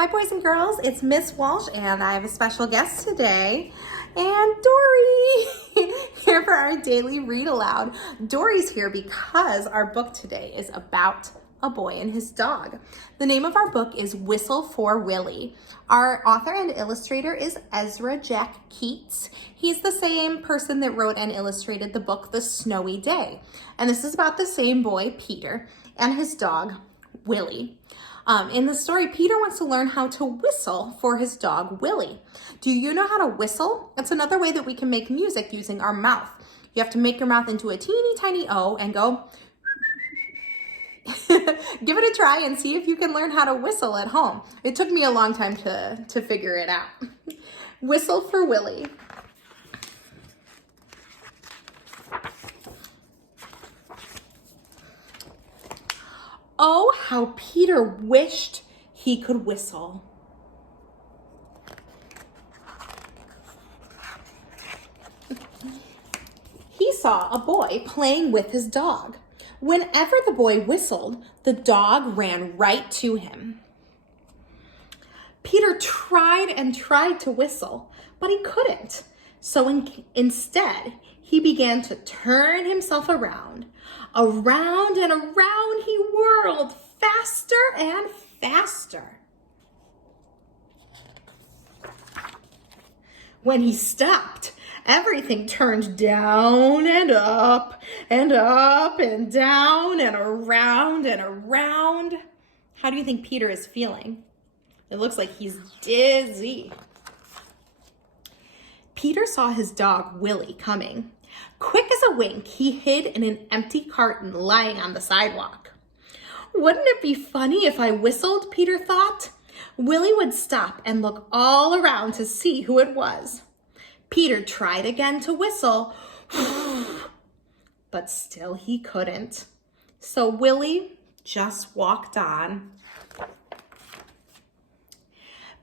Hi boys and girls, it's Miss Walsh and I have a special guest today, and Dory here for our daily read aloud. Dory's here because our book today is about a boy and his dog. The name of our book is Whistle for Willie. Our author and illustrator is Ezra Jack Keats. He's the same person that wrote and illustrated the book The Snowy Day. And this is about the same boy, Peter, and his dog, Willie. In the story, Peter wants to learn how to whistle for his dog, Willie. Do you know how to whistle? It's another way that we can make music using our mouth. You have to make your mouth into a teeny tiny O and go. Give it a try and see if you can learn how to whistle at home. It took me a long time to figure it out. Whistle for Willie. Oh, how Peter wished he could whistle. He saw a boy playing with his dog. Whenever the boy whistled, the dog ran right to him. Peter tried and tried to whistle, but he couldn't. So instead, he began to turn himself around. Around and around he whirled, faster and faster. When he stopped, everything turned down and up and up and down and around and around. How do you think Peter is feeling? It looks like he's dizzy. Peter saw his dog, Willie, coming. Quick as a wink, he hid in an empty carton lying on the sidewalk. Wouldn't it be funny if I whistled, Peter thought. Willie would stop and look all around to see who it was. Peter tried again to whistle, but still he couldn't. So Willie just walked on.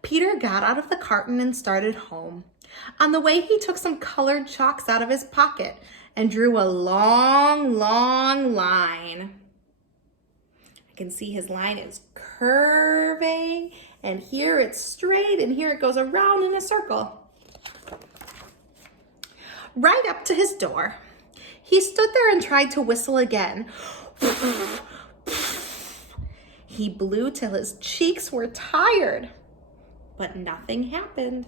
Peter got out of the carton and started home. On the way, he took some colored chalks out of his pocket and drew a long, long line. I can see his line is curving, and here it's straight, and here it goes around in a circle. Right up to his door. He stood there and tried to whistle again. He blew till his cheeks were tired, but nothing happened.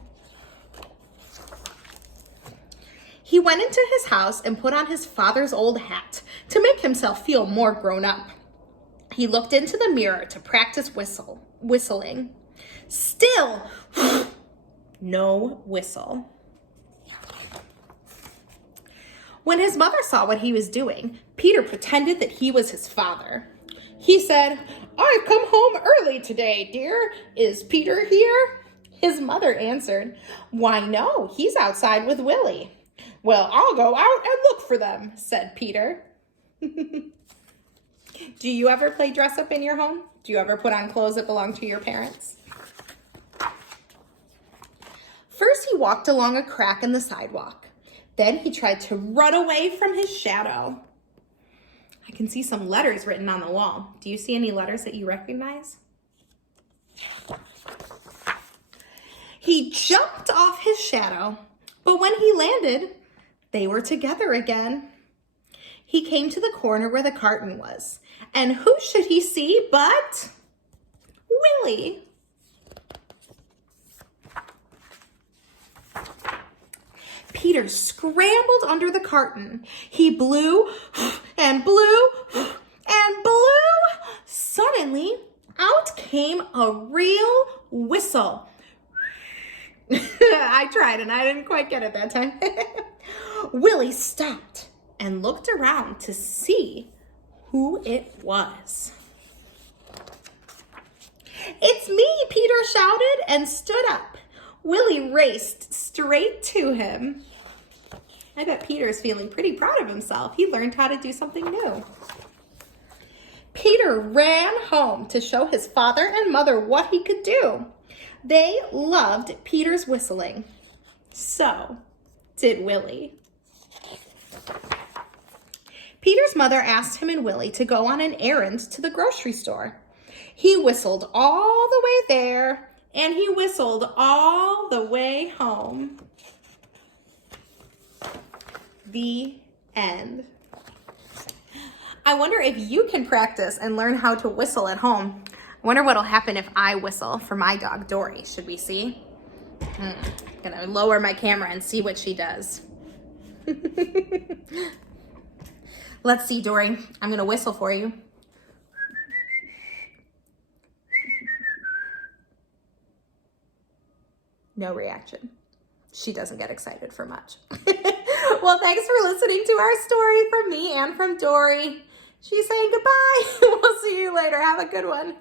He went into his house and put on his father's old hat to make himself feel more grown up. He looked into the mirror to practice whistling. Still, no whistle. When his mother saw what he was doing, Peter pretended that he was his father. He said, "I've come home early today, dear. Is Peter here?" His mother answered, "Why, no, he's outside with Willie." "Well, I'll go out and look for them," said Peter. Do you ever play dress up in your home? Do you ever put on clothes that belong to your parents? First, he walked along a crack in the sidewalk. Then he tried to run away from his shadow. I can see some letters written on the wall. Do you see any letters that you recognize? He jumped off his shadow, but when he landed, they were together again. He came to the corner where the carton was, and who should he see but Willie? Peter scrambled under the carton. He blew and blew and blew. Suddenly, out came a real whistle. I tried and I didn't quite get it that time. Willie stopped and looked around to see who it was. "It's me," Peter shouted and stood up. Willie raced straight to him. I bet Peter's feeling pretty proud of himself. He learned how to do something new. Peter ran home to show his father and mother what he could do. They loved Peter's whistling. So did Willie. Peter's mother asked him and Willie to go on an errand to the grocery store. He whistled all the way there, And he whistled all the way home. The end. I wonder if you can practice and learn how to whistle at home. I wonder what'll happen if I whistle for my dog, Dory. Should we see? I'm gonna lower my camera and see what she does. Let's see, Dory. I'm gonna whistle for you. No reaction. She doesn't get excited for much. Well, thanks for listening to our story from me and from Dory. She's saying goodbye. We'll see you later. Have a good one.